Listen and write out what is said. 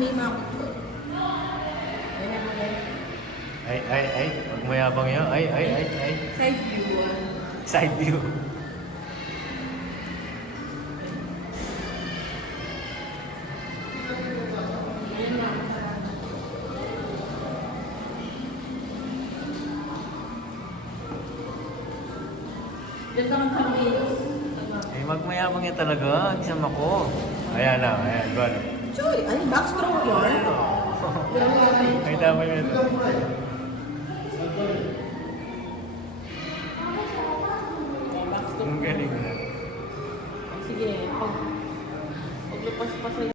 may map. Ay. Huwag mayabang yun. Ay. Side view. Side view. Ganda ng Camilos. Ay, magmayabang yan talaga. Isang ako. Ayan na. Ayan. Go. Choy, ay, backstroke yun. Ay, tama yun. Ang galing na. Sige, pag lupas pa sa'yo.